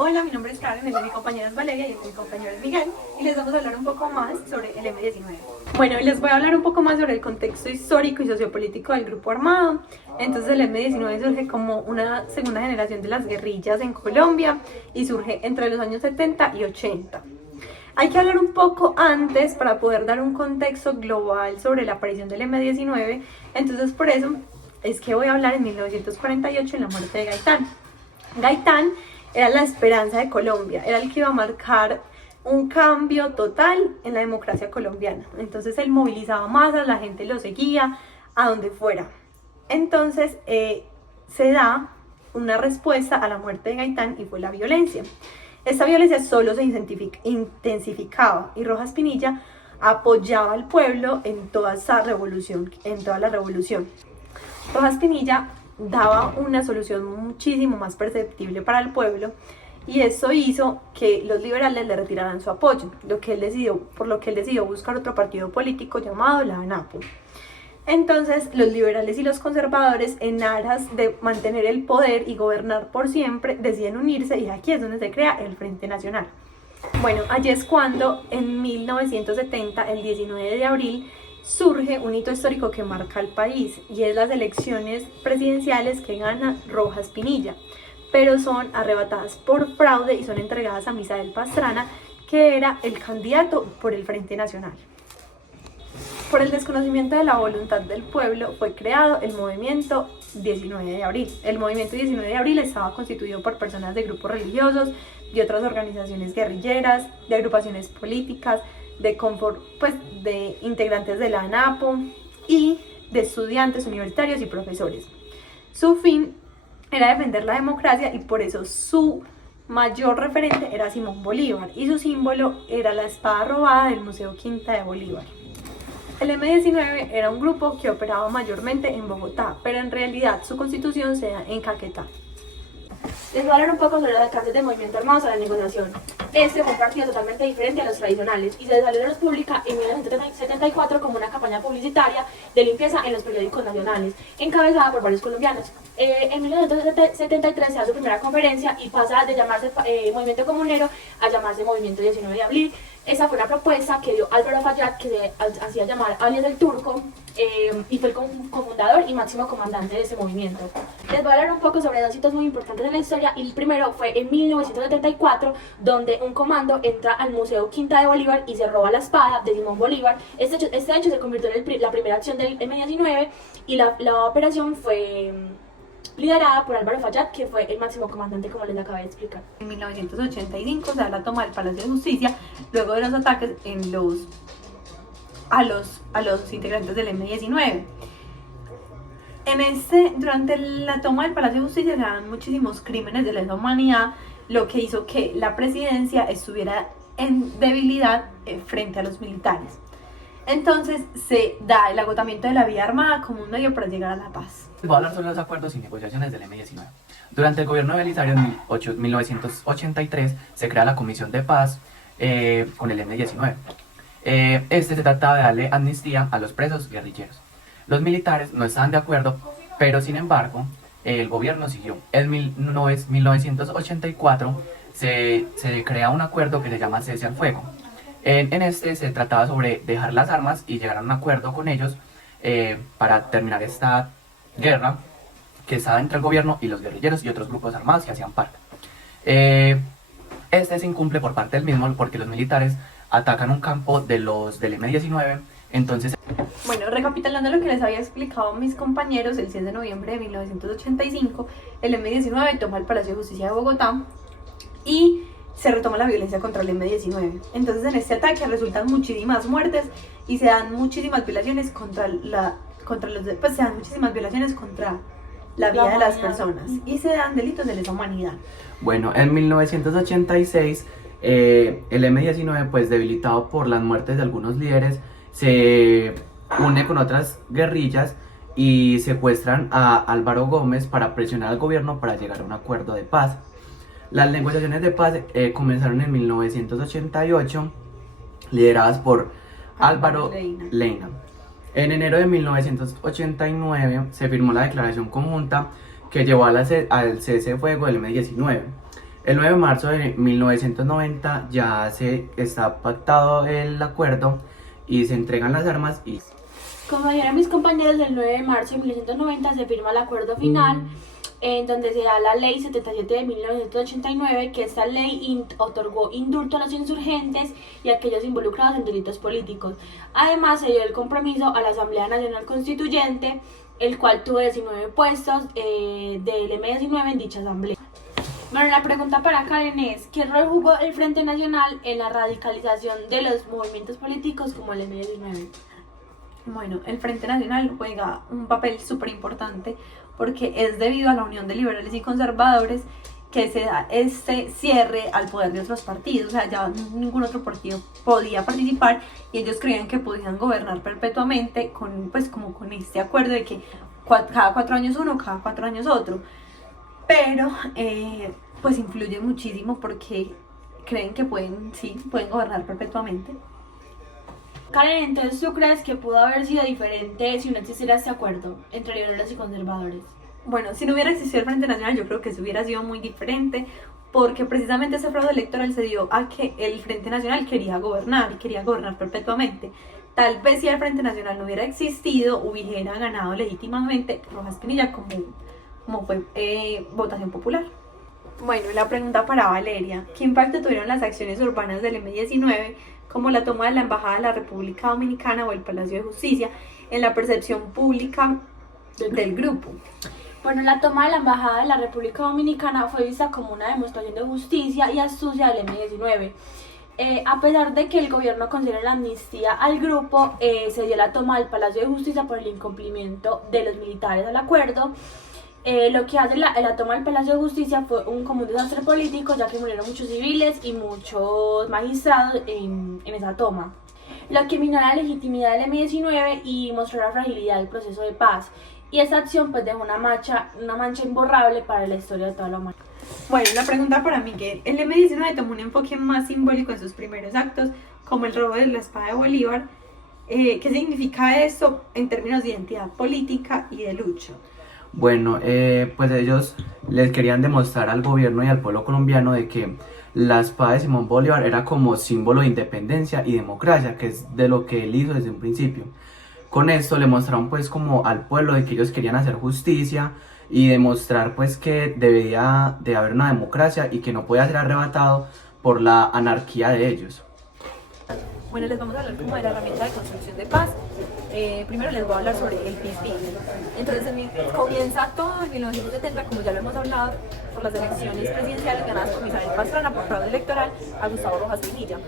Hola, mi nombre es Karen, es de mi compañera es Valeria y es de mi compañero es Miguel y les vamos a hablar un poco más sobre el M-19. Bueno, les voy a hablar un poco más sobre el contexto histórico y sociopolítico del grupo armado. Entonces el M-19 surge como una segunda generación de las guerrillas en Colombia y surge entre los años 70 y 80. Hay que hablar un poco antes para poder dar un contexto global sobre la aparición del M-19, entonces por eso es que voy a hablar en 1948 en la muerte de Gaitán. Gaitán era la esperanza de Colombia, era el que iba a marcar un cambio total en la democracia colombiana. Entonces él movilizaba masas, la gente lo seguía a donde fuera. Entonces se da una respuesta a la muerte de Gaitán y fue la violencia. Esta violencia solo se intensificaba y Rojas Pinilla apoyaba al pueblo en toda esa revolución, en toda la revolución. Rojas Pinilla daba una solución muchísimo más perceptible para el pueblo y eso hizo que los liberales le retiraran su apoyo, por lo que él decidió buscar otro partido político llamado la ANAPO. Entonces los liberales y los conservadores, en aras de mantener el poder y gobernar por siempre, deciden unirse y aquí es donde se crea el Frente Nacional. Bueno, allí es cuando en 1970, el 19 de abril, surge un hito histórico que marca al país y es las elecciones presidenciales que gana Rojas Pinilla, pero son arrebatadas por fraude y son entregadas a Misael Pastrana, que era el candidato por el Frente Nacional. Por el desconocimiento de la voluntad del pueblo fue creado el movimiento 19 de abril. El movimiento 19 de abril estaba constituido por personas de grupos religiosos, de otras organizaciones guerrilleras, de agrupaciones políticas, de integrantes de la ANAPO y de estudiantes universitarios y profesores. Su fin era defender la democracia y por eso su mayor referente era Simón Bolívar y su símbolo era la espada robada del Museo Quinta de Bolívar. El M-19 era un grupo que operaba mayormente en Bogotá, pero en realidad su constitución se da en Caquetá. Les voy a hablar un poco sobre los alcances del movimiento armado a la negociación. Este fue un partido totalmente diferente a los tradicionales y se desarrolló en la República en 1974 como una campaña publicitaria de limpieza en los periódicos nacionales, encabezada por varios colombianos. En 1973 se da su primera conferencia y pasa de llamarse Movimiento Comunero a llamarse Movimiento 19 de Abril. Esa fue una propuesta que dio Álvaro Fayad, que se hacía llamar alias del Turco, y fue el cofundador y máximo comandante de ese movimiento. Les voy a hablar un poco sobre dos hitos muy importantes de la historia, y el primero fue en 1974, donde un comando entra al Museo Quinta de Bolívar y se roba la espada de Simón Bolívar. Este hecho se convirtió en la primera acción del M-19 y la operación fue liderada por Álvaro Fayad, que fue el máximo comandante, como les acabé de explicar. En 1985 se da la toma del Palacio de Justicia luego de los ataques a los integrantes del M-19. Durante la toma del Palacio de Justicia se dan muchísimos crímenes de lesa humanidad, lo que hizo que la presidencia estuviera en debilidad frente a los militares. Entonces se da el agotamiento de la vía armada como un medio para llegar a la paz. Voy a hablar sobre los acuerdos y negociaciones del M-19. Durante el gobierno de Belisario en 1983 se crea la Comisión de Paz con el M-19. Se trataba de darle amnistía a los presos guerrilleros. Los militares no estaban de acuerdo, pero sin embargo el gobierno siguió. En 1984 se crea un acuerdo que se llama cese al fuego. En este se trataba sobre dejar las armas y llegar a un acuerdo con ellos para terminar esta guerra que estaba entre el gobierno y los guerrilleros y otros grupos armados que hacían parte. Se incumple por parte del mismo porque los militares atacan un campo del M-19, entonces... Bueno, recapitulando lo que les había explicado a mis compañeros, el 6 de noviembre de 1985, el M-19 toma el Palacio de Justicia de Bogotá y se retoma la violencia contra el M-19. Entonces en este ataque resultan muchísimas muertes y se dan muchísimas violaciones contra la vida de las personas y se dan delitos de lesa humanidad. Bueno, en 1986 el M-19, pues debilitado por las muertes de algunos líderes, se une con otras guerrillas y secuestran a Álvaro Gómez para presionar al gobierno para llegar a un acuerdo de paz. Las negociaciones de paz comenzaron en 1988, lideradas por Álvaro Leyna. En enero de 1989 se firmó la declaración conjunta que llevó al cese de fuego del M-19. El 9 de marzo de 1990 ya se está pactado el acuerdo y se entregan las armas y... Como dijeron mis compañeros, el 9 de marzo de 1990 se firma el acuerdo final en donde se da la ley 77 de 1989, que esta ley otorgó indulto a los insurgentes y a aquellos involucrados en delitos políticos. Además, se dio el compromiso a la Asamblea Nacional Constituyente, el cual tuvo 19 puestos del M19 en dicha asamblea. Bueno, la pregunta para Karen es, ¿qué rol jugó el Frente Nacional en la radicalización de los movimientos políticos como el M19? Bueno, el Frente Nacional juega un papel súper importante porque es debido a la unión de liberales y conservadores que se da este cierre al poder de otros partidos. O sea, ya ningún otro partido podía participar y ellos creían que podían gobernar perpetuamente con, pues, como con este acuerdo de que cada 4 años uno, cada 4 años otro. Pero pues influye muchísimo porque creen que pueden gobernar perpetuamente. Karen, entonces ¿tú crees que pudo haber sido diferente si no existiera este acuerdo entre liberales y conservadores? Bueno, si no hubiera existido el Frente Nacional, yo creo que eso hubiera sido muy diferente, porque precisamente ese fraude electoral se dio a que el Frente Nacional quería gobernar y quería gobernar perpetuamente. Tal vez si el Frente Nacional no hubiera existido, hubiera ganado legítimamente Rojas Pinilla como fue votación popular. Bueno, la pregunta para Valeria: ¿qué impacto tuvieron las acciones urbanas del M19, como la toma de la Embajada de la República Dominicana o el Palacio de Justicia, en la percepción pública del grupo? Bueno, la toma de la Embajada de la República Dominicana fue vista como una demostración de justicia y astucia del M19. A pesar de que el gobierno considera la amnistía al grupo, se dio la toma del Palacio de Justicia por el incumplimiento de los militares al acuerdo. Lo que hace la toma del Palacio de Justicia fue como un desastre político, ya que murieron muchos civiles y muchos magistrados en esa toma, lo que minó la legitimidad del M19 y mostró la fragilidad del proceso de paz. Y esta acción pues dejó una mancha imborrable para la historia de toda la humanidad. Bueno, la pregunta para Miguel: el M19 tomó un enfoque más simbólico en sus primeros actos, como el robo de la espada de Bolívar. ¿Qué significa esto en términos de identidad política y de lucha? Bueno, pues ellos les querían demostrar al gobierno y al pueblo colombiano de que la espada de Simón Bolívar era como símbolo de independencia y democracia, que es de lo que él hizo desde un principio. Con esto le mostraron pues como al pueblo de que ellos querían hacer justicia y demostrar pues que debía de haber una democracia y que no podía ser arrebatado por la anarquía de ellos. Bueno, les vamos a hablar como de la herramienta de construcción de paz. Primero les voy a hablar sobre el peace deal. Entonces comienza todo en 1970, como ya lo hemos hablado, por las elecciones presidenciales ganadas por Isabel Pastrana por fraude electoral a Gustavo Rojas Pinilla.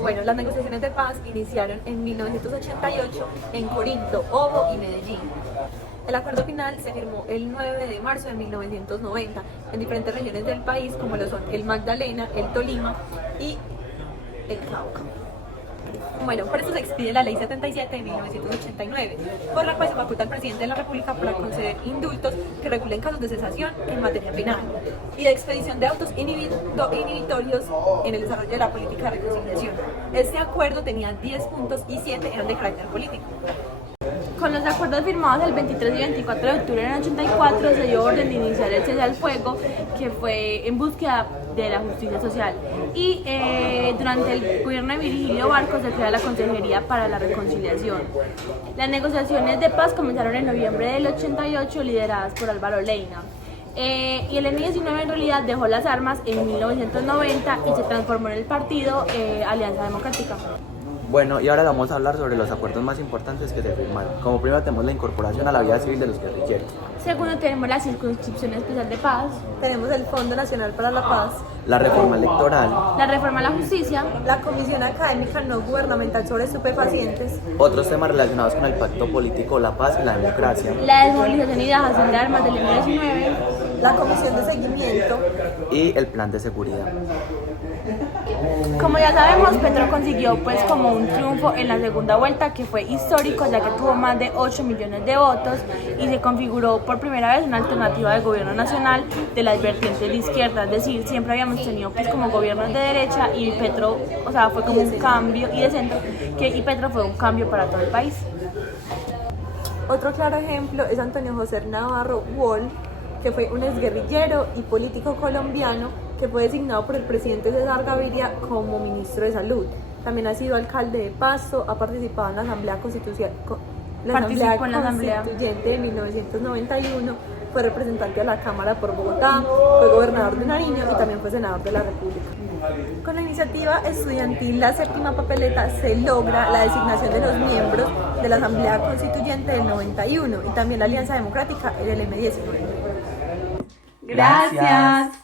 Bueno, las negociaciones de paz iniciaron en 1988 en Corinto, Obo y Medellín. El acuerdo final se firmó el 9 de marzo de 1990 en diferentes regiones del país, como lo son el Magdalena, el Tolima y el Cauca. Bueno, por eso se expide la Ley 77 de 1989, por la cual se faculta al presidente de la República para conceder indultos que regulen casos de cesación en materia penal y de expedición de autos inhibitorios en el desarrollo de la política de reconciliación. Este acuerdo tenía 10 puntos y 7 eran de carácter político. Con los acuerdos firmados el 23 y 24 de octubre del 84 se dio orden de iniciar el cese al fuego, que fue en búsqueda de la justicia social. Y durante el gobierno de Virgilio Barcos se crea la Consejería para la Reconciliación. Las negociaciones de paz comenzaron en noviembre del 88, lideradas por Álvaro Leyna. Y el M19 en realidad dejó las armas en 1990 y se transformó en el partido Alianza Democrática. Bueno, y ahora vamos a hablar sobre los acuerdos más importantes que se firmaron. Como primero tenemos la incorporación a la vida civil de los guerrilleros. Segundo tenemos la Circunscripción Especial de Paz. Tenemos el Fondo Nacional para la Paz, La reforma electoral. La reforma a la justicia. la Comisión Académica No Gubernamental sobre Estupefacientes, Otros temas relacionados con el pacto político, la paz y la democracia. La desmovilización y dejación de armas del M19. la Comisión de Seguimiento. Y el plan de seguridad. Como ya sabemos, Petro consiguió pues como un triunfo en la segunda vuelta que fue histórico, ya que tuvo más de 8 millones de votos y se configuró por primera vez una alternativa del gobierno nacional de las vertientes de izquierda. Es decir, siempre habíamos tenido pues como gobiernos de derecha y Petro, o sea, fue como un cambio, y de centro, y Petro fue un cambio para todo el país. Otro claro ejemplo es Antonio José Navarro Wall, que fue un exguerrillero y político colombiano que fue designado por el presidente César Gaviria como ministro de Salud. También ha sido alcalde de Pasto, ha participado en la Asamblea Constitucional. Participó en la Asamblea Constituyente de 1991, fue representante a la Cámara por Bogotá, fue gobernador de Nariño y también fue senador de la República. Con la iniciativa estudiantil La Séptima Papeleta se logra la designación de los miembros de la Asamblea Constituyente del 91 y también la Alianza Democrática en el M19. Gracias.